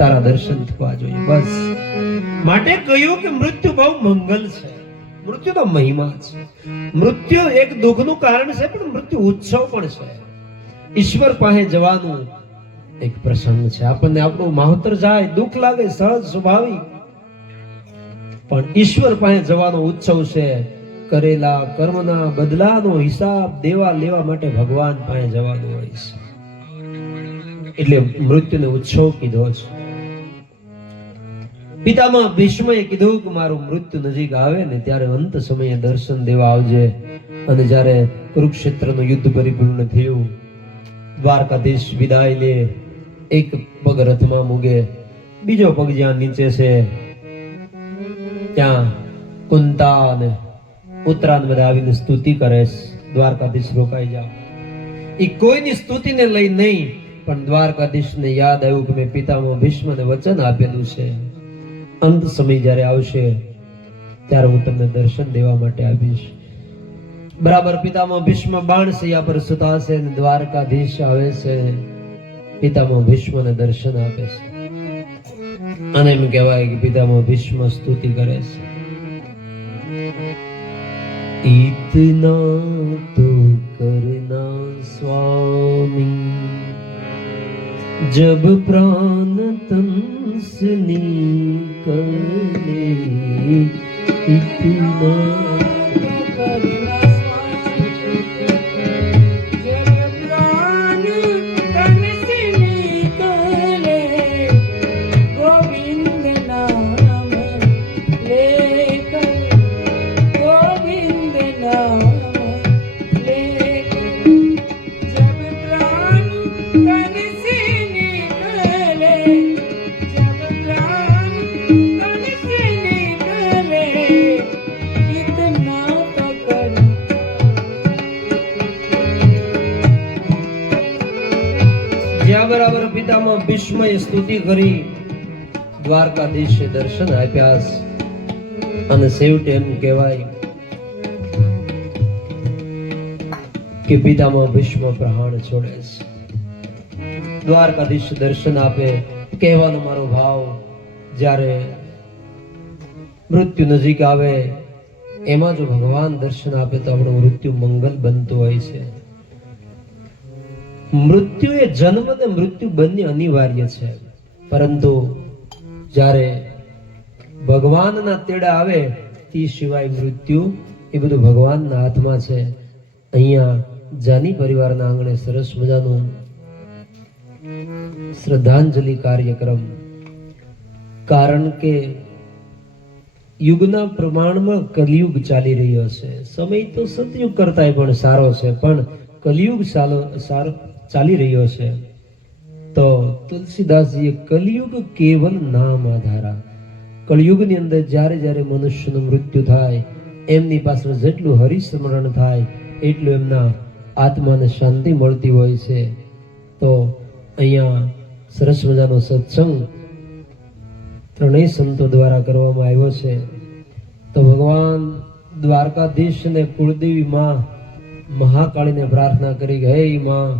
તારા દર્શન થવા જોઈએ. બસ માટે કહ્યું કે મૃત્યુ બહુ મંગલ છે, મૃત્યુ તો મહિમા છે. મૃત્યુ એક દુઃખનું કારણ છે, પણ મૃત્યુ ઉત્સવ પણ છે. ઈશ્વર પાસે જવાનું એક પ્રસંગ છે. આપણને આપણું માવતર જાય દુઃખ લાગે, સહજ સ્વાભાવિક, પણ ઈશ્વર પાસે જવાનો ઉત્સવ છે. કરેલા કર્મના બદલાનો હિસાબ દેવા લેવા માટે ભગવાન પાસે જવાનું હોય છે. એટલે મૃત્યુને ઉત્સવ કીધો છે. પિતામહ ભીષ્મએ કીધું કે મારું મૃત્યુ નજીક આવે ને ત્યારે અંત સમયે દર્શન દેવા આવજે. અને જ્યારે કુરુક્ષેત્રનું યુદ્ધ પરિપૂર્ણ થયું, દ્વારકાધીશ વિદાય લે, એક પગ રથમાં મૂકે, બીજો પગ જ્યાં નીચે છે ત્યાં કુંતા અને ઉત્તરાયણ બધા આવીને સ્તુતિ કરે. દ્વારકાધીશ રોકાઈ જાઓ. એ કોઈની સ્તુતિને લઈ નહીં, પણ દ્વારકાધીશને યાદ આવ્યું કે મેં પિતામહ ભીષ્મને વચન આપેલું છે, અંત સમય જ્યારે આવશે ત્યારે હું તમને દર્શન દેવા માટે આવીશ. બરાબર પિતામહ ભીષ્મ બાણશૈયા પર સુતા છે અને દ્વારકાધીશ આવે છે, પિતામહ ભીષ્મને દર્શન આપે છે. અને એમ કહેવાય કે પિતામહ ભીષ્મ સ્તુતિ કરે છે, इतना तो करना स्वामी जब प्राण तन से निकले, इतना બરાબર પિતામહ ભીષ્મએ સ્તુતિ કરી, દ્વારકાધીશે દર્શન આપ્યા. અને છેવટે એમ કહેવાય કે પિતામહ ભીષ્મ પ્રાણ છોડે છે. દ્વારકાધીશ દર્શન આપે. કહેવાનો મારો ભાવ, જ્યારે મૃત્યુ નજીક આવે એમાં જો ભગવાન દર્શન આપે તો આપણું મૃત્યુ મંગલ બનતું હોય છે. મૃત્યુ એ જન્મ અને મૃત્યુ બંને અનિવાર્ય છે, પરંતુ જ્યારે ભગવાનના તેડા આવે તે સિવાય મૃત્યુ એ બધું ભગવાનના હાથમાં છે. અહીંયા જાની પરિવારના આંગણે સરસ મજાનું શ્રદ્ધાંજલિ કાર્યક્રમ, કારણ કે યુગના પ્રમાણમાં કલિયુગ ચાલી રહ્યો છે. સમય તો સતયુગ કરતાંય પણ સારો છે, પણ કલિયુગ સારો ચાલી રહ્યો છે. તો તુલસીદાસજીએ કલિયુગ કેવલ નામ આધારા, કળિયુગની અંદર જ્યારે જ્યારે મનુષ્યનું મૃત્યુ થાય એમની પાસે જેટલું હરિસ્મરણ થાય એટલું એમના આત્માને શાંતિ મળતી હોય છે. તો અહીંયા સરસ મજાનો સત્સંગ ત્રણેય સંતો દ્વારા કરવામાં આવ્યો છે. તો ભગવાન દ્વારકાધીશ અને કુળદેવી માં મહાકાળીને પ્રાર્થના કરી કે હે માં,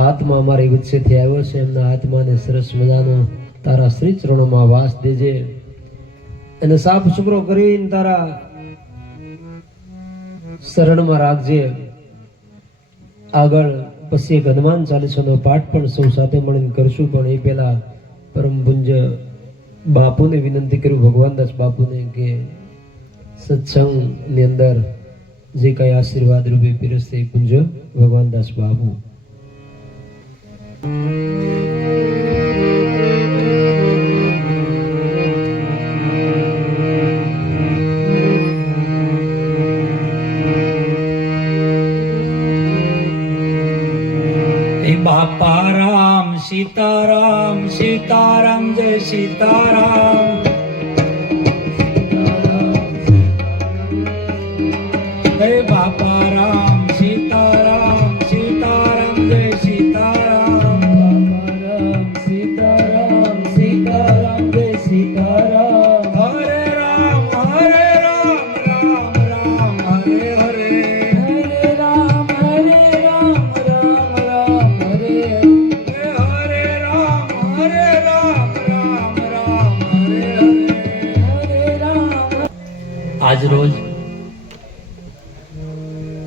આત્મા અમારી વચ્ચેથી આવ્યો છે, એમના આત્માને સરસ મજાનો તારા શ્રી ચરણોમાં વાસ દેજે, અને સાફ સુકરો કરીને તારા શરણમાં રાખજે. આગળ પછી એક હનુમાન ચાલીસાનો પાઠ પણ સૌ સાથે મળીને કરશું, પણ એ પહેલા પરમ પૂજ્ય બાપુને વિનંતી કર્યું, ભગવાનદાસ બાપુને, કે સત્સંગની અંદર જે કઈ આશીર્વાદ રૂપે પીરસતે પૂજ્ય ભગવાનદાસ બાપુ. બાપા રામ સીતારામ, સીતારામ જય સીતારામ. હે બાપા રામ સીતારામ, સીતારામ જય સીતારામ. બાપા રામ સીતારામ, સીતારામ જય સીતારામ. હરે રામ, રામ રામ, હરે હરે, હરે રામ, રામ રામ, રામ રામ, હરે હરે રામ, રામ રામ, હરે હરે. આજ રોજ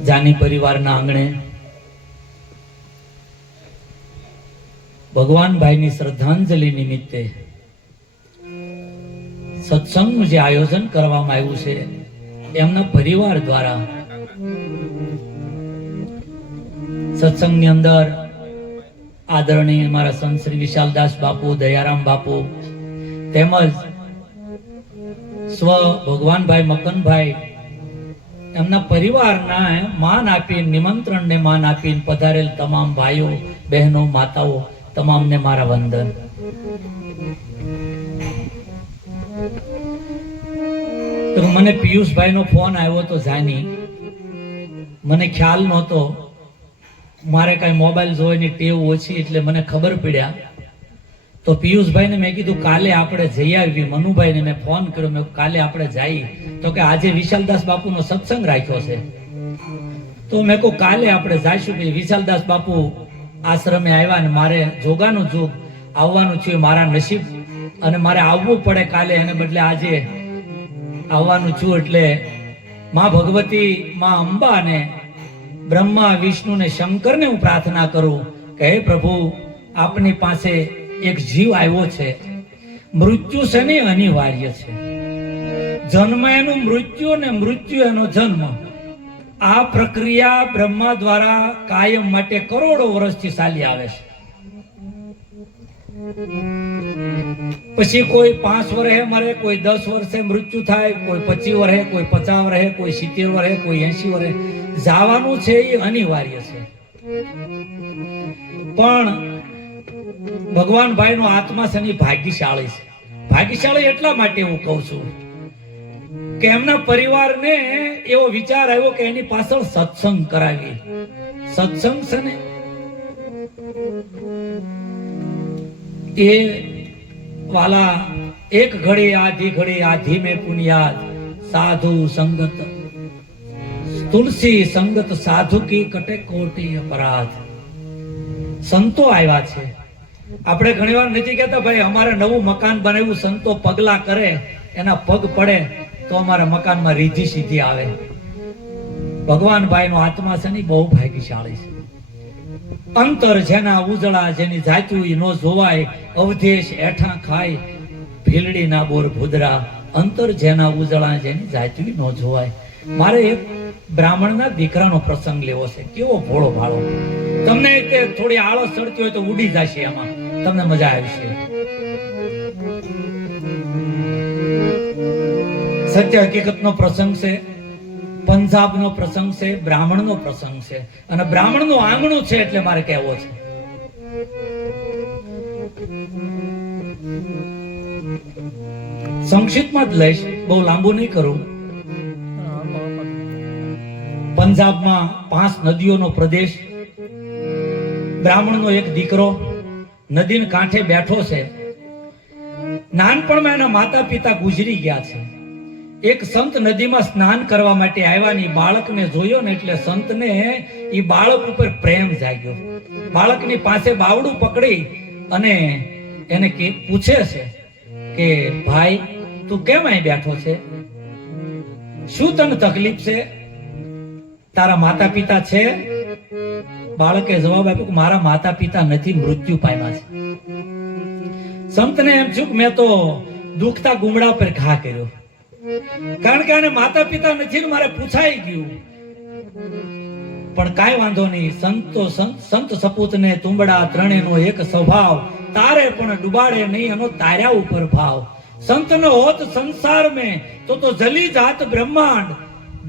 જાની પરિવારના આંગણે ભગવાનભાઈની શ્રદ્ધાંજલિ નિમિત્તે સત્સંગનું જે આયોજન કરવામાં આવ્યું છે એમના પરિવાર દ્વારા સત્સંગની અંદર આદરણીય મારા સંત શ્રી વિશાલદાસ બાપુ, દયારામ બાપુ તેમજ સ્વ ભગવાનભાઈ મકનભાઈ એમના પરિવારના માન આપી, નિમંત્રણને માન આપીને પધારેલ તમામ ભાઈઓ, બહેનો, માતાઓ તમામને મારા વંદન. તો મને પિયુષભાઈ નો ફોન આવ્યો તો જાની, મને ખ્યાલ નહોતો, મારે કઈ મોબાઈલ જોવાની ટેવ ઓછી એટલે મને ખબર પડ્યા. તો પિયુષભાઈને મેં કીધું કાલે આપણે જઈ આવી. મનુભાઈને મેં ફોન કર્યો, મેં કાલે આપણે જઈએ. તો કે આજે વિશાલદાસ બાપુનો સત્સંગ રાખ્યો છે. તો મેં કહું કાલે આપણે જઈશું. કે વિશાલદાસ બાપુ આશ્રમે આવ્યા ને મારે જોગાનું જોગ આવવાનું છે, મારા નસીબ, અને મારે આવવું પડે કાલે, એને બદલે આજે આવવાનું છું. એટલે માં ભગવતી, માં અંબા ને બ્રહ્મા, વિષ્ણુ ને શંકર ને હું પ્રાર્થના કરું કે હે પ્રભુ, આપની પાસે એક જીવ આવ્યો છે. મૃત્યુ છે ને અનિવાર્ય છે. જન્મ એનું મૃત્યુ ને મૃત્યુ એનો જન્મ. આ પ્રક્રિયા બ્રહ્મા દ્વારા કાયમ માટે કરોડો વર્ષથી ચાલી આવે છે. પછી કોઈ 5 વર્ષે મરે, કોઈ 10 વર્ષે મૃત્યુ થાય, કોઈ 25 વર્ષે, કોઈ 50 વર્ષે, કોઈ 70 વર્ષે, કોઈ 80 વર્ષે જવાનું છે. એ અનિવાર્ય છે. પણ ભગવાનભાઈ નો આત્મા શનિ ભાગ્યશાળી છે. ભાગ્યશાળી એટલા માટે હું કહું છું કે એમના પરિવારને એવો વિચાર આવ્યો કે એની પાછળ સત્સંગ કરાવી. સત્સંગ છે ને એ વાલા એક ઘડી આધી મેં પુનિયાદ સાધુ સંગત તુલસી સંગત સાધુ કી કટે કોટી અપરાધ. સંતો આવ્યા છે. આપણે ઘણીવાર નથી કહેતા ભાઈ અમારે નવું મકાન બનાવ્યું, સંતો પગલા કરે, એના પગ પડે તો અમારા મકાનમાં રીધી સીધી આવે. ભગવાનભાઈ નો આત્મા છે ને બહુ ભાગ્યશાળી છે. અંતર જેના ઉજળા, જેની જાતું નો જોવાય, અવધેશ એઠા ખાય, ભીલડી ના બોર ભૂદરા. અંતર જેના ઉજળા, જેની જાતું નો જોવાય. મારે એક બ્રાહ્મણના દીકરાનો પ્રસંગ લેવો છે. કેવો ભોળો ભાળો. તમને તે થોડી આળસ ચડતી હોય તો ઉડી જશે, એમાં તમને મજા આવશે. સત્ય હકીકતનો પ્રસંગ છે. પંજાબનો પ્રસંગ છે, બ્રાહ્મણનો પ્રસંગ છે, અને બ્રાહ્મણનું આંગણું છે એટલે મારે કહેવો છે. સંક્ષિપ્તમાં જ લઈશ, બહુ લાંબુ નહીં કરું. પંજાબમાં 5 નદીઓનો પ્રદેશ. બ્રાહ્મણનો એક દીકરો નદીના કાંઠે બેઠો છે. નાનપણમાં એના માતા પિતા ગુજરી ગયા છે. એક સંત નદીમાં સ્નાન કરવા માટે આવ્યા ને બાળકને જોયો ને એટલે સંતને એ બાળક ઉપર પ્રેમ જાગ્યો. બાળકની પાસે બાવડું પકડી અને એને પૂછે છે કે ભાઈ તું કેમ અહીં બેઠો છે? શું તને તકલીફ છે? તારા માતા પિતા છે? બાળકે જવાબ આપ્યો કે મારા માતા પિતા નથી, મૃત્યુ પામ્યા છે. સંતને એમ થયું કે મેં તો દુખતા ગુમડા પર ઘા કર્યો, કારણ કે આને માતા પિતા નથી ને મારે પૂછાઈ ગયું. પણ કાંઈ વાંધો નહીં. સંત સપૂતને તુંબડા ત્રણેયનો એક સ્વભાવ, તારે પણ ડુબાડે નહીં એનો તાર્યા ઉપર ભાવ. સંત નો હોત સંસાર में तो जली जात ब्रह्मांड,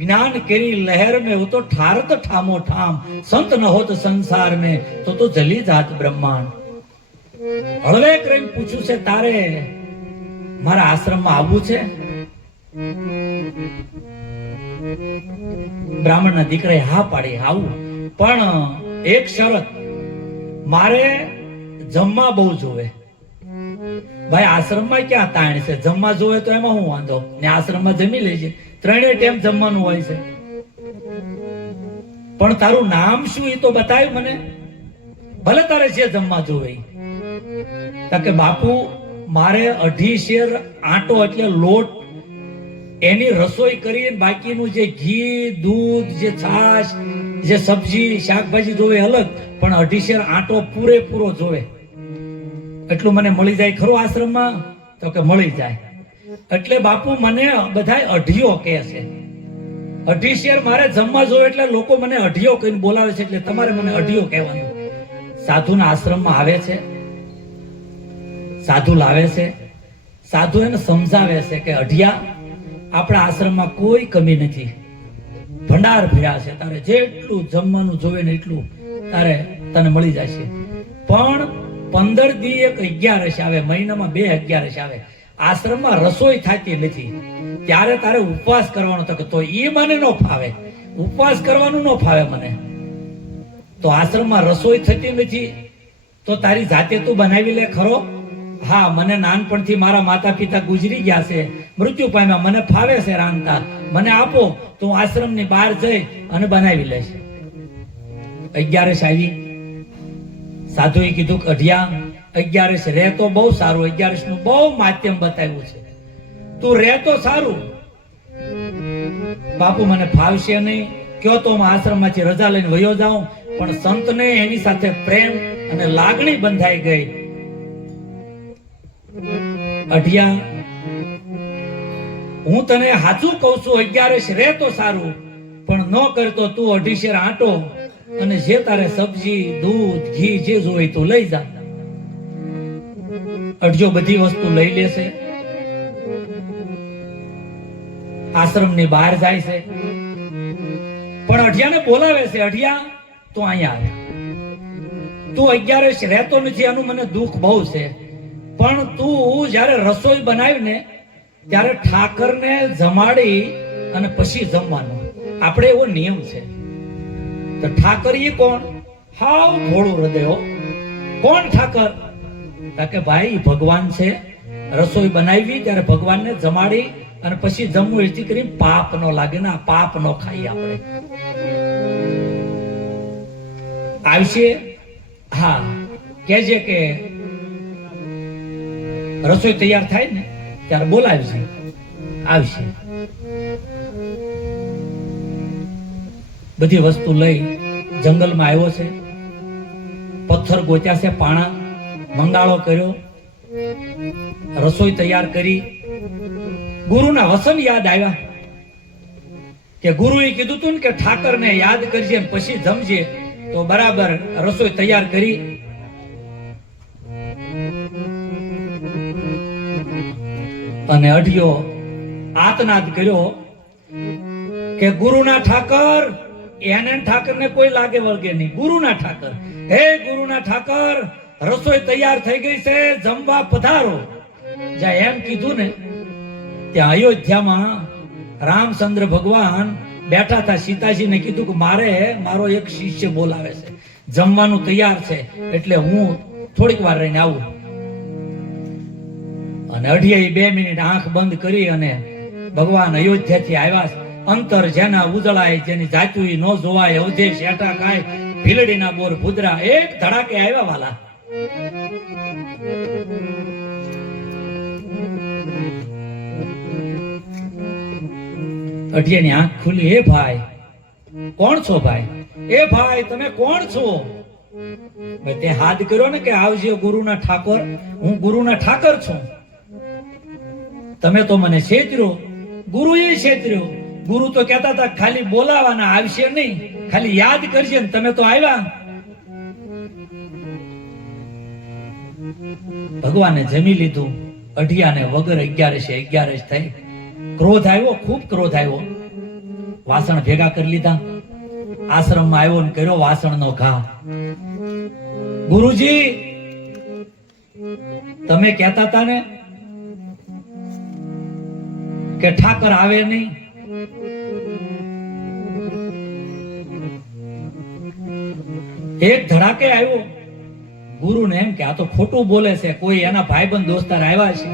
ज्ञान केरी लहर में वो तो ठारत ठामो ठाम. संत न होत संसार में तो जली जात ब्रह्मांड. હળવે કરીને પૂછ્યું છે તારે મારા આશ્રમમાં આવવું છે? બ્રાહ્મણના દીકરાએ હા પાડી, આવું, પણ એક શરત, મારે જમવા બહુ જોવે. ભાઈ આશ્રમમાં ક્યાં તાણ છે? જમવા જોવે તો એમાં હું વાંધો ને, આશ્રમમાં જમી લેજે, 3 ટાઈમ જમવાનું હોય છે. પણ તારું નામ શું એ તો બતાવ મને, ભલે તારે જે જમવા જોવે. કે બાપુ મારે 2.5 શેર આટો એટલે લોટ એની રસોઈ કરીને બાકીનું જે ઘી, દૂધ, જે છાશ, જે સબ્જી, શાકભાજી જોવે અલગ, પણ 2.5 શેર આટો પૂરેપૂરો જોવે. એટલું મને મળી જાય ખરો આશ્રમમાં? તો કે મળી જાય. એટલે બાપુ મને બધાય અઢીઓ કહે છે. 2.5 શેર મારે જમવા જોવે એટલે લોકો મને અઢીઓ કહીને બોલાવે છે. એટલે તમારે મને અઢીઓ કહેવાનું. સાધુના આશ્રમમાં આવે છે, સાધુ લાવે છે, સાધુ એને સમજાવે છે કે અઢિયા, આપણા આશ્રમમાં કોઈ કમી નથી, ભંડાર ભર્યા છે, તારે જેટલું જમવાનું જોવે ને એટલું તારે તને મળી જશે. પણ 15 દી એક 11 આવે, મહિનામાં 2 11 આવે, આશ્રમમાં રસોઈ થતી નથી, ત્યારે તારે ઉપવાસ કરવાનો. તો એ મને ન ફાવે, ઉપવાસ કરવાનું ન ફાવે મને. તો આશ્રમમાં રસોઈ થતી નથી તો તારી જાતે તું બનાવી લે ખરો. હા, મને નાનપણથી મારા માતા પિતા ગુજરી ગયા છે, મૃત્યુ પામ્યા, મને ફાવે છે રાંધતા, મને આપો તો હું આશ્રમની બહાર જઈ અને બનાવી લઈશ. 11 આવી. સાધુએ કીધું કે અઢિયા, 11 રહે તો બહુ સારું, 11 નું બહુ માધ્યમ બતાવ્યું છે, તું રહે તો સારું. બાપુ મને ફાવશે નહીં, કયો તો હું આશ્રમમાંથી રજા લઈને વયો જાઉં. પણ સંતને એની સાથે પ્રેમ અને લાગણી બંધાઈ ગઈ. અઢિયા, હું તને સાચું કહું છું, 11 રહે તો સારું, પણ ન કરતો તું 2.5 શેર આટો અને જે તારે સબ્જી, દૂધ, ઘી જે જોઈએ તું લઈ જા. અઢિયો બધી વસ્તુ લઈ લેશે, આશ્રમની બહાર જાય છે, પણ અઢિયાને બોલાવે છે, અઢિયા તું અહીંયા આવે, તું 11 રહેતો નથી, આનું મને દુઃખ બહુ છે, પણ તું જ્યારે રસોઈ બનાવીને ત્યારે ઠાકરને જમાડી અને પછી જમવાનું, આપણે એવો નિયમ છે. તો ઠાકર એ કોણ? હાવ ભોળું હૃદય. કોણ ઠાકર? કે ભાઈ ભગવાન છે, રસોઈ બનાવી ત્યારે ભગવાનને જમાડી અને પછી જમવું, એથી કરી પાપ નો લાગે ને, પાપ નો ખાઈએ આપણે. આવશે? હા, કેજે કે રસોઈ તૈયાર થાય ને ત્યારે બોલાવશે. આવશે. બધી વસ્તુ લઈ જંગલમાં આવ્યો છે, પથ્થર ગોત્યા છે, પાણા મંગાળો કર્યો, રસોઈ તૈયાર કરી. ગુરુના વસન યાદ આવ્યા કે ગુરુએ કીધું તું ને કે ઠાકરને યાદ કરજે પછી જમજે. તો બરાબર રસોઈ તૈયાર કરી. અને અઢિયો આતનાદ કર્યો કે ગુરુના ઠાકર, એને ઠાકરને કોઈ લાગે વળગે નહીં. ગુરુના ઠાકર, હે ગુરુના ઠાકર, રસોઈ તૈયાર થઈ ગઈ છે, જમવા પધારો. જ્યાં એમ કીધું ને ત્યાં અયોધ્યામાં રામચંદ્ર ભગવાન બેઠા હતા. સીતાજીને કીધું કે મારો એક શિષ્ય બોલાવે છે, જમવાનું તૈયાર છે, એટલે હું થોડીક વાર રહીને આવું. અને અઢિયાએ 2 મિનિટ આંખ બંધ કરી અને ભગવાન અયોધ્યાથી આવ્યા. અંતર જેના ઉજળાય, જેની જાતું ન જોવાય, અવધે શેઠા ખાય, ભીલડીના બોર ભૂદરા, એક ધડાકે આવ્યા વાલા. અઢિયાની આંખ ખુલી. એ ભાઈ, કોણ છો ભાઈ? એ ભાઈ, તમે કોણ છો? તે હાથ કર્યો ને કે આવજે ગુરુના ઠાકોર. હું ગુરુના ઠાકર છું. તમે તો મને છેતર્યો, ગુરુએ છેતર્યો. ગુરુ તો કહેતા હતા ખાલી બોલાવાના, આવશે નહીં, ખાલી યાદ કરજે ને તમે તો આવ્યા. ભગવાને જમી લીધું. અઢિયાને વગર 11 થઈ. ક્રોધ આવ્યો, ખૂબ ક્રોધ આવ્યો. વાસણ ભેગા કરી લીધા, આશ્રમમાં આવ્યો ને કર્યો વાસણનો ઘા. ગુરુજી, તમે કહેતા હતા ને કે ઠાકર આવે નહીં, એક ધડાકે આવ્યો. ગુરુને એમ કે આ તો ખોટું બોલે છે, કોઈ એના ભાઈબંધ દોસ્તાર આવ્યા છે.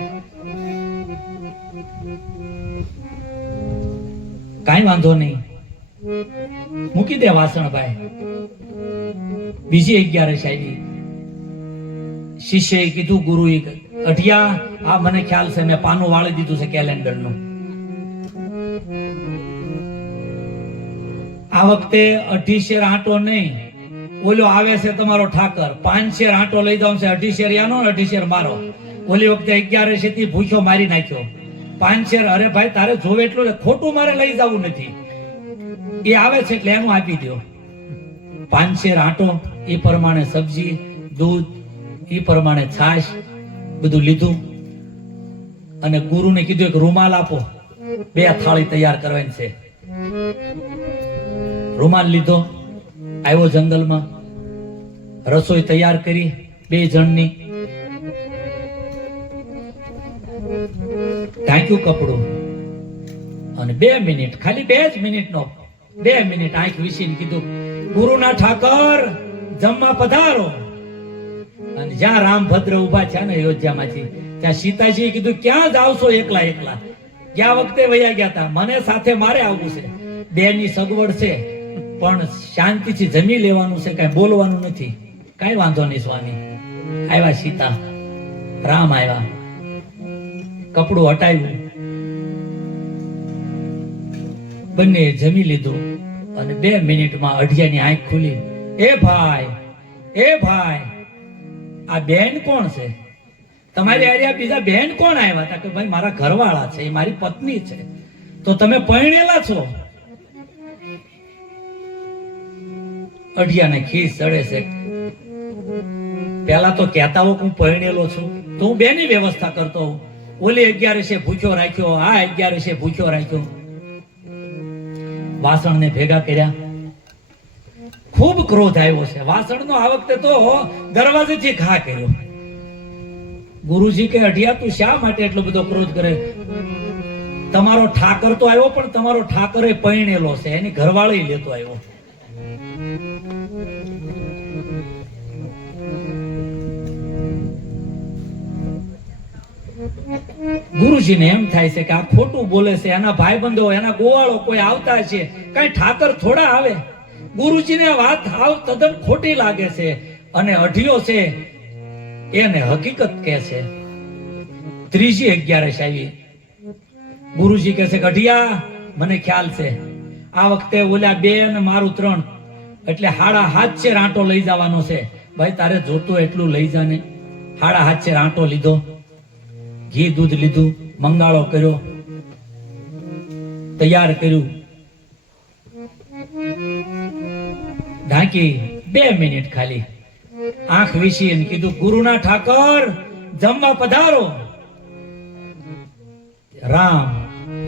કાંઈ વાંધો નહીં, મૂકી દે વાસણ ભાઈ. બીજી 11 આવી. શિષ્યએ કીધું ગુરુએ, અઢિયા, આ મને ખ્યાલ છે, મેં પાનું વાળી દીધું છે કેલેન્ડરનું. આ વખતે 2.5 શેર આંટો નહીં, ઓલો આવે છે તમારો ઠાકર 5 શેર આંટો લઈ જાવ છે, 2.5 શેર યાનો ને 2.5 શેર મારો. ઓલી વખતે 11 શેરથી ભૂખ્યો મારી નાખ્યો. 5 શેર, અરે ભાઈ તારે જોવે એટલું ને, ખોટું મારે લઈ જવું નથી. એ આવે છે એટલે એનું આપી દો. 5 શેર આંટો, એ પ્રમાણે સબ્જી, દૂધ, એ પ્રમાણે છાશ બધું લીધું. અને ગુરુને કીધું એક રૂમાલ આપો, 2 થાળી તૈયાર કરવાની છે. રૂમાલ લીધો, આવ્યો જંગલમાં, રસોઈ તૈયાર કરી 2 જણની, ઢાંક્યું કપડું, અને 2 મિનિટ, ખાલી 2 જ મિનિટનો, 2 મિનિટ આંખ વીસીને કીધું, ગુરુના ઠાકર જમવા પધારો. અને જ્યાં રામભદ્ર ઉભા છે ને અયોધ્યામાંથી, ત્યાં સીતાજીએ કીધું ક્યાં જાવ છો એકલા એકલા? ગયા વખતે વયા ગયા હતા, મને સાથે મારે આવવું છે. 2 ની સગવડ છે, પણ શાંતિથી જમી લેવાનું છે, કઈ બોલવાનું નથી. કઈ વાંધો નહીં સ્વામી. આવ્યા સીતા, રામ આવ્યા, કપડું હટાવ્યું, બંને જમી લીધું. અને 2 મિનિટમાં અઢિયાની આંખ ખુલી. એ ભાઈ, એ ભાઈ, આ બેન કોણ છે? તમારી આર્યા બીજા બેન કોણ આવ્યા હતા? કે ભાઈ મારા ઘરવાળા છે, એ મારી પત્ની છે. તો તમે પરણેલા છો? અઢિયાને ખીસ ચડે છે. પેલા તો કહેતા હો હું પરણેલો છું, તો હું બેની વ્યવસ્થા કરતો હોઉં. ઓલી 11 ભૂખ્યો રાખ્યો, આ 11 ભૂખ્યો રાખ્યો. વાસણને ભેગા કર્યા. ખૂબ ક્રોધ આવ્યો છે વાસણનો. આ વખતે તો દરવાજેથી ઘા કર્યો. ગુરુજી કે અઢિયા તું શા માટે એટલો બધો ક્રોધ કરે? તમારો ઠાકર તો આવ્યો, પણ તમારો ઠાકર એ પરણેલો છે, એની ઘરવાળી લેતો આવ્યો. ગુરુજીને એમ થાય છે કે આ ખોટું બોલે છે, એના ભાઈબંધો, એના ગોવાળો કોઈ આવતા છે, કઈ ઠાકર થોડા આવે. ગુરુજીને આ વાત હાવ તદ્દન ખોટી લાગે છે. અને અઢિયો છે એને હકીકત કહે છે. ત્રીજી 11 આવી. ગુરુજી કહે છે કે અઢિયા મને ખ્યાલ છે, આ વખતે ઓલા 2 અને મારું 3, એટલે 7.5 શેર આંટો લઈ જવાનો છે. ભાઈ તારે જોતું એટલું લઈ જાને. 7.5 શેર આંટો લીધો, ઘી દૂધ લીધું, મંગાળો કર્યો, તૈયાર કર્યું, ઢાંકી 2 મિનિટ ખાલી આંખ વીસી અને કીધું ગુરુના ઠાકર જમવા પધારો. રામ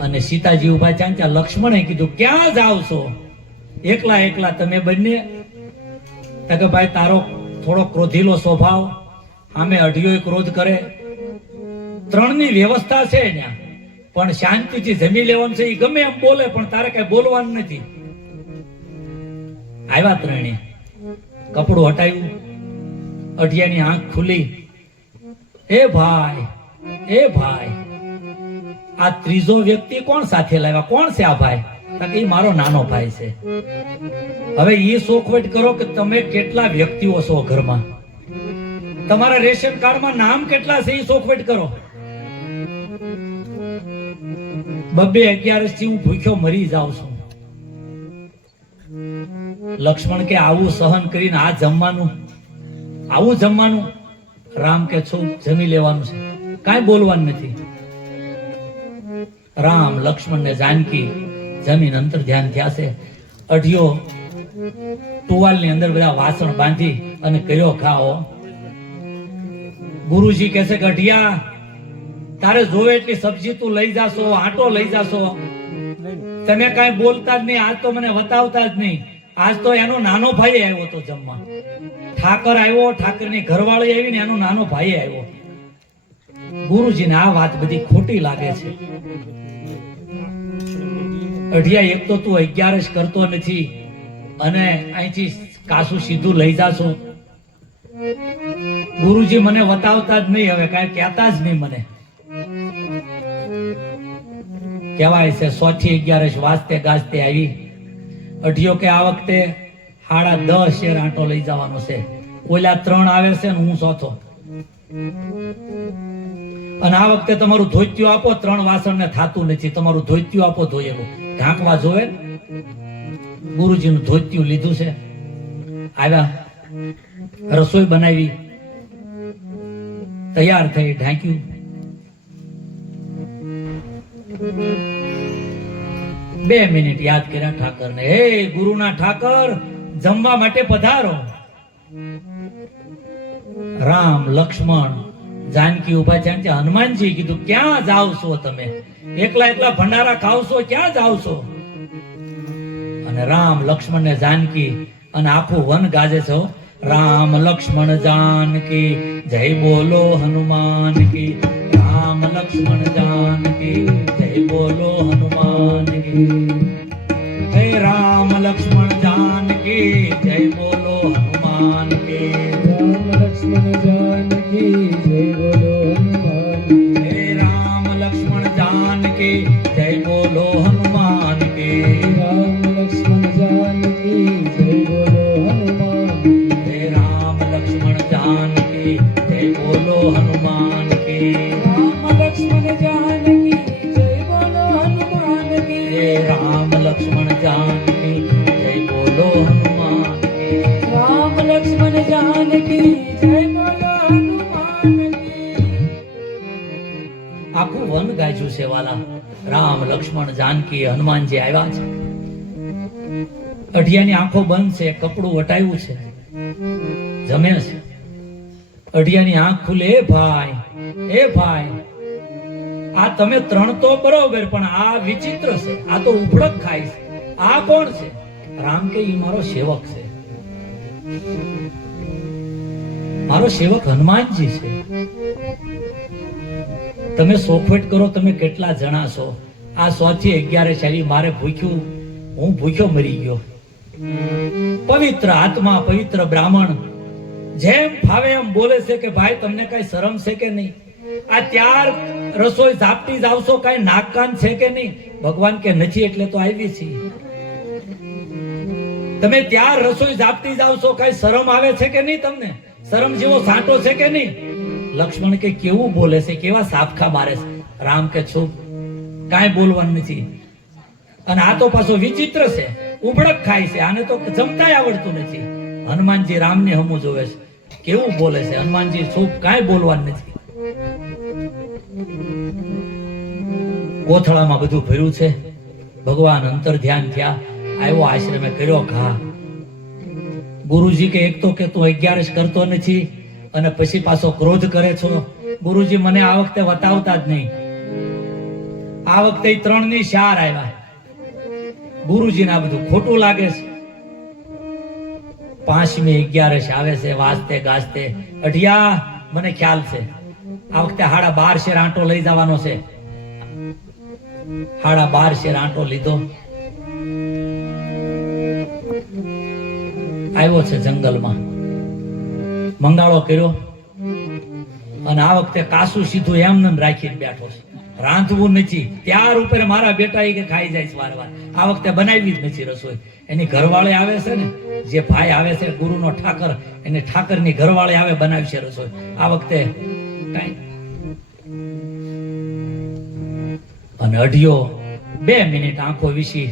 અને સીતાજી ઉભા છે. ત્યાં લક્ષ્મણે કીધું ક્યાં જાવ છો એકલા એકલા તમે બંને? કે ભાઈ તારો થોડો ક્રોધીલો સ્વભાવ, આમે અઢિયો ક્રોધ કરે. 3 ની વ્યવસ્થા છે ત્યાં, પણ શાંતિથી જમી લેવાનું છે. એ ગમે એમ બોલે, પણ તારે કઈ બોલવાનું નથી. આવ્યા 3, કપડું હટાવ્યું, અઢિયાની આંખ ખુલી. એ ભાઈ, એ ભાઈ, આ ત્રીજો વ્યક્તિ કોણ સાથે લાવ્યા? કોણ છે આ ભાઈ? એ મારો નાનો ભાઈ છે. હવે એ શોખવટ કરો કે તમે કેટલા વ્યક્તિઓ છો ઘરમાં, તમારા રેશન કાર્ડમાં નામ કેટલા છે એ શોખવટ કરો. 2-11 થી હું ભૂખ્યો મરી જાઉં છું. લક્ષ્મણ કે આવું સહન કરીને આ જમવાનું, આવું જમવાનું? રામ કે છું જમી લેવાનું છે, કાંઈ બોલવાનું નથી. રામ, લક્ષ્મણ ને જાનકી જમીન અંતર ધ્યાન થયા છે. અઢિયો ટુવાલની અંદર બધા વાસણ બાંધી અને કર્યો ખાઓ. ગુરુજી કહે છે કે અઢિયા તારે જોવે એટલી સબ્જી તું લઈ જાશો, આટો લઈ જાશો, તમે કાંઈ બોલતા જ નહીં. આજ તો મને વતાવતા જ નહીં. આજ તો એનો નાનો ભાઈ આવ્યો તો જમવા. ઠાકર આવ્યો, ઠાકરની ઘરવાળી આવી ને એનો નાનો ભાઈ આવ્યો. ગુરુજીને આ વાત બધી ખોટી લાગે છે. અઢિયા એક તો તું 11 કરતો નથી અને અહીંથી કાસું સીધું લઈ જાશો. ગુરુજી મને વતાવતા જ નહીં, હવે કાંઈ કહેતા જ નહીં. મને કહેવાય છે 100 થી 11 વાજતે ગાજતે આવી. અઢિયો કે આ વખતે 10.5 શેર આંટો લઈ જવાનો છે. ઓલા 3 આવે છે ને હું 4થો. અને આ વખતે તમારું ધોતિયું આપો, 3 વાસણ ને થાતું નથી. તમારું ધોતિયું આપો ધોયેલું, ઢાંકવા જોવે. ગુરુજીનું ધોતિયું લીધું છે, આવ્યા, રસોઈ બનાવી, તૈયાર થઈ, ઢાંક્યું. 2 મિનિટ યાદ કર્યા ઠાકરને, હે ગુરુના ઠાકર, જમવા માટે પધારો. રામ, લક્ષ્મણ, જાનકી ઉભા છે. હનુમાનજી કીધું, ક્યાં જાવ છો તમે? એકલા એકલા ભંડારા ખાવશો, ક્યાં જાવ છો? અને રામ, લક્ષ્મણ ને જાનકી અને આખું વન ગાજે છે, રામ લક્ષ્મણ જાનકી જય બોલો હનુમાન કી. રામ લક્ષ્મણ જાનકી જય બોલો હનુમાન કી. હે રામ લક્ષ્મણ જાનકી જય બોલો હનુમાન કી. રામ લક્ષ્મણ જાનકી જય બોલો હનુમાન કી. હે રામ લક્ષ્મણ જાનકી જય બોલો હનુમાન કી. રામ લક્ષ્મણ જાનકી જય બોલો હનુમાન કી. હે રામ લક્ષ્મણ જાનકી જય બોલો હનુમાન કી. રામ લક્ષ્મણ જાનકી જય બોલો હનુમાન કી. હે રામ લક્ષ્મણ જાનકી જય બોલો હનુમાન કી. રામ લક્ષ્મણ જાનકી જય બોલો હનુમાન કી. આખું વન ગાયજું છે વાલા. રામ લક્ષ્મણ જાનકી હનુમાનજી આવ્યા છે. અઢિયાની આંખો બંધ છે, કપડું વટાવ્યું છે, જમે છે. અઢિયાની આંખ ખુલે, એ ભાઈ, એ ભાઈ, આ તમે 3 તો બરોબર, પણ આ વિચિત્ર છે, આ તો ઉભડક ખાય છે. આ કોણ છે? રામ કે ઈ મારો સેવક છે, મારો સેવક હનુમાનજી છે. તમે સોખવટ કરો, તમે કેટલા જણા છો? આ 100 થી 11 આવી, મારે ભૂખ્યું, હું ભૂખ્યો મરી ગયો. પવિત્ર આત્મા, પવિત્ર બ્રાહ્મણ જેમ ફાવે એમ બોલે છે કે ભાઈ તમને કઈ શરમ છે કે નહીં? આ ત્યાર રસોઈ ઝાપટી જાવશો, કઈ નાક કાન છે કે નહીં? ભગવાન કે નથી, એટલે તો આવી છીએ. તમે ત્યાર રસોઈ ઝાપટી જાવશો, કઈ શરમ આવે છે કે નહીં? તમને શરમ જેવો સાંટો છે કે નહીં? લક્ષ્મણ કે કેવું બોલે છે, કેવા સાફખા મારે છે. રામ કે ચૂપ, કાંઈ બોલવાનું નથી. અને આ તો પાછો વિચિત્ર છે, ઉબડક ખાય છે, આને તો જમતાય આવડતું નથી. હનુમાનજી રામને હમું જોવે છે, કેવું બોલે છે. હનુમાનજી ચૂપ, કાંઈ બોલવાનું નથી. કોથળામાં બધું ભર્યું છે. ભગવાન અંતર ધ્યાન થયા, આવ્યો આશ્રમે, કર્યો ઘા. ગુરુજી કે એક તો કે તું 11 કરતો નથી અને પછી પાછો ક્રોધ કરે છો. ગુરુજી મને આ વખતે વતાવતા જ નહીં. આ વખતે 3 ની 4 આવ્યા. ગુરુજીને આ બધું ખોટું લાગે છે. 5મી 11 આવે છે, વાજતે ગાજતે. અઢિયા, મને ખ્યાલ છે આ વખતે 12.5 શેર આંટો લઈ જવાનો છે. 12.5 શેર આંટો લીધો, આવ્યો છે જંગલમાં, મંગાળો કર્યો અને આ વખતે કાસું સીધું એમને રાખીને બેઠો છે. રાંધવું નથી, ત્યાર ઉપર મારા બેટા કે ખાઈ જાય છે વાર વાર. આ વખતે બનાવી જ નથી રસોઈ. એની ઘરવાળી આવે છે ને, જે ભાઈ આવે છે ગુરુનો ઠાકર, એને ઠાકરની ઘરવાળી આવે, બનાવી છે રસોઈ. આ વખતે કાંઈ. અને અઢિયો 2 મિનિટ આંખો વીસી,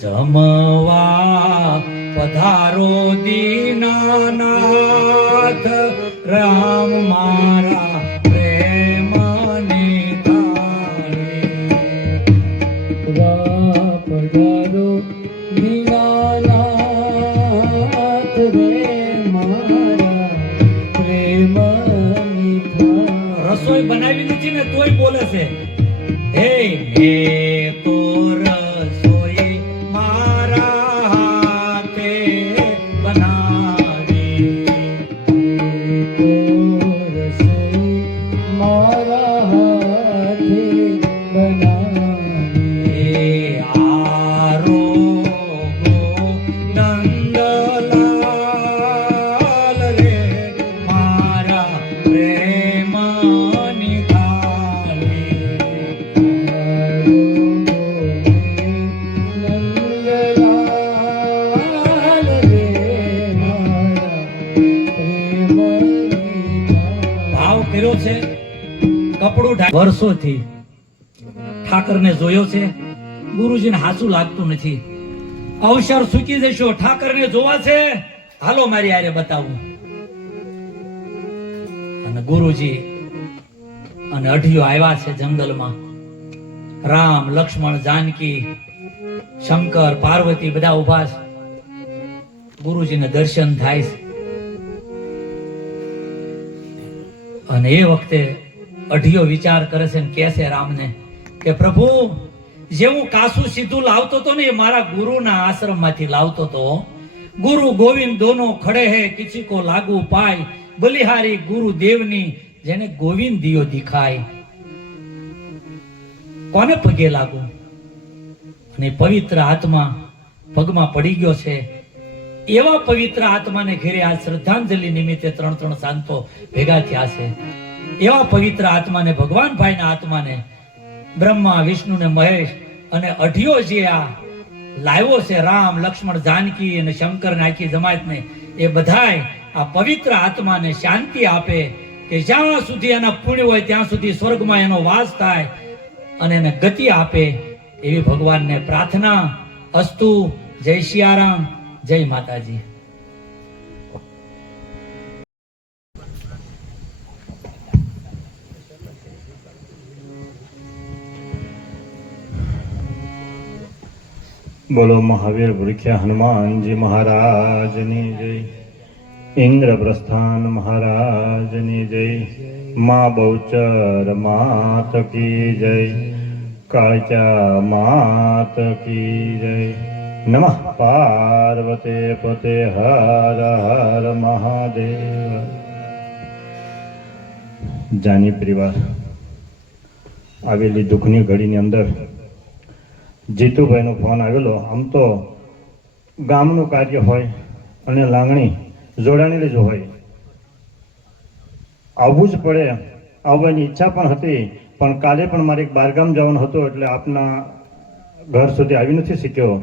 જમવા પધારો દીનાનાથ, રામ મારા પ્રેમની થાળી. પધારો દીનાનાથ, રે મારા પ્રેમની થાળી. રસોઈ બનાવી નથી ને તોય બોલે છે, હે મેં તો રસોઈ મારા હાથે બનાવી. રસોઈ મારા હાથે બનાવી. આરોગો નંદલાલ રે મારા પ્રેમની કર્યો છે. કપડું વર્ષોથી ઠાકરને જોયો છે. ગુરુજીને હાચું લાગતું નથી. અવસર ચૂકી જશો. ઠાકરને જોવા છે, હાલો મારી હારે બતાવું. અને ગુરુજી અને અઢિયો આવ્યા છે જંગલમાં. રામ, લક્ષ્મણ, જાનકી, શંકર, પાર્વતી બધા ઉભા છે. ગુરુજીને દર્શન થાય છે. અને એ વખતે અઢિયો વિચાર કરે છે ને કહે છે રામને કે પ્રભુ, જે હું કાસુ સીધું લાવતો હતો ને એ મારા ગુરુના આશ્રમમાંથી લાવતો હતો. ગુરુ ગોવિંદ દોનો ખડે હે, કિસી કો લાગુ પાય, બલિહારી ગુરુ દેવની, જેને ગોવિંદ દિયો દિખાય. કોને પગે લાગુ? અને પવિત્ર આત્મા પગમાં પડી ગયો છે. એવા પવિત્ર આત્માને ઘેરે આ શ્રદ્ધાંજલિ નિમિત્તે 3 સંતો ભેગા થયા છે. એવા પવિત્ર આત્માને, ભગવાન ભાઈના આત્માને બ્રહ્મા, વિષ્ણુ ને મહેશ અને અઢિયો જે આ લાવ્યો છે, રામ, લક્ષ્મણ, જાનકી અને શંકર ને આખી જમાતને, એ બધાય આ પવિત્ર આત્માને શાંતિ આપે કે જ્યાં સુધી એના પુણ્ય હોય ત્યાં સુધી સ્વર્ગમાં એનો વાસ થાય અને એને ગતિ આપે. એવી ભગવાનને પ્રાર્થના. અસ્તુ. જય સિયારામ, જય માતાજી. બોલો મહાવીર ભૂખ્યા હનુમાનજી મહારાજની જય. ઇન્દ્રપ્રસ્થાન મહારાજની જય. મા બહુચર માત કી જય. કાળચા માત કી જય. નમઃ પાર્વતે પતે હર હર મહાદેવ. જાની પરિવાર આવેલી દુઃખની ઘડીની અંદર જીતુભાઈનો ફોન આવેલો. આમ તો ગામનું કાર્ય હોય અને લાગણી જોડાણેલી જ હોય, આવવું જ પડે. આવવાની ઈચ્છા પણ હતી, પણ કાલે પણ મારે એક બહારગામ જવાનું હતું એટલે આપના ઘર સુધી આવી નથી શક્યો.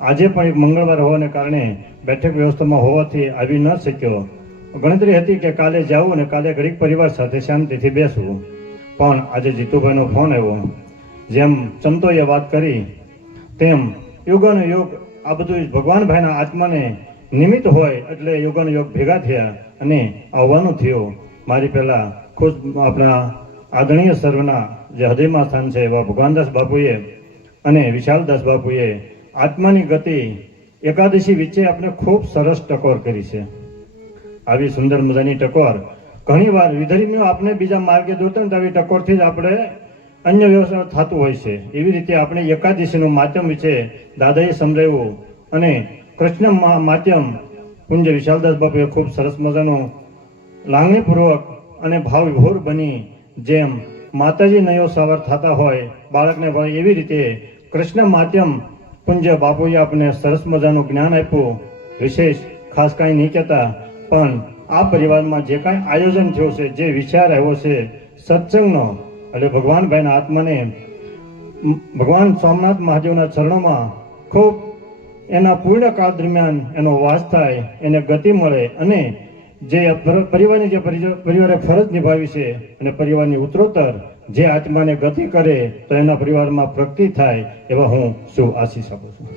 આજે પણ એક મંગળવાર હોવાને કારણે બેઠક વ્યવસ્થામાં હોવાથી આવી ન શક્યો. ગણતરી હતી કે કાલે જાઉં અને કાલે ઘડીક પરિવાર સાથે શાંતિથી બેસવું, પણ આજે જીતુભાઈનો ફોન આવ્યો. જેમ સંતોએ વાત કરી તેમ યોગાનો યોગ આ બધું ભગવાન ભાઈના આત્માને નિમિત્ત હોય એટલે યોગાનો યોગ ભેગા થયા અને આવવાનું થયું. મારી પહેલા ખુદ આપણા આદરણીય સર્વના જે હૃદયમાં સ્થાન છે એવા ભગવાનદાસ બાપુએ અને વિશાલદાસ બાપુએ આત્માની ગતિ એકાદશી વચ્ચે આપણે ખૂબ સરસ ટકોર કરી છે. આવી સુંદર મજાની ટકોર ઘણીવાર વિધર્મીઓ આપણે બીજા માર્ગે દોરતા ને આવી ટકોરથી જ આપણે અન્ય વ્યવસાય થતું હોય છે. એવી રીતે આપણે એકાદશીનું માધ્યમ વિશે દાદાએ સમજાવ્યું અને કૃષ્ણ માધ્યમ પૂજ્ય વિશાલદાસ બાપુએ ખૂબ સરસ મજાનું લાગણીપૂર્વક અને ભાવવિભોર બની જેમ માતાજી નયો સવાર થતા હોય બાળકને હોય એવી રીતે કૃષ્ણ માધ્યમ પૂજ્ય બાપુએ આપણને સરસ મજાનું જ્ઞાન આપ્યું. વિશેષ ખાસ કાંઈ નહીં કહેતા, પણ આ પરિવારમાં જે કાંઈ આયોજન થયું છે, જે વિચાર આવ્યો છે સત્સંગનો, એટલે ભગવાન ભાઈના આત્માને ભગવાન સોમનાથ મહાદેવના ચરણોમાં ખૂબ એના પૂર્ણ કાળ દરમિયાન એનો વાસ થાય, એને ગતિ મળે અને જે પરિવારની જે પરિવારે ફરજ નિભાવી છે અને પરિવારની ઉત્તરોત્તર જે આત્માને ગતિ કરે તો એના પરિવારમાં પ્રગતિ થાય એવા હું શુભ આશીષ આપું છું.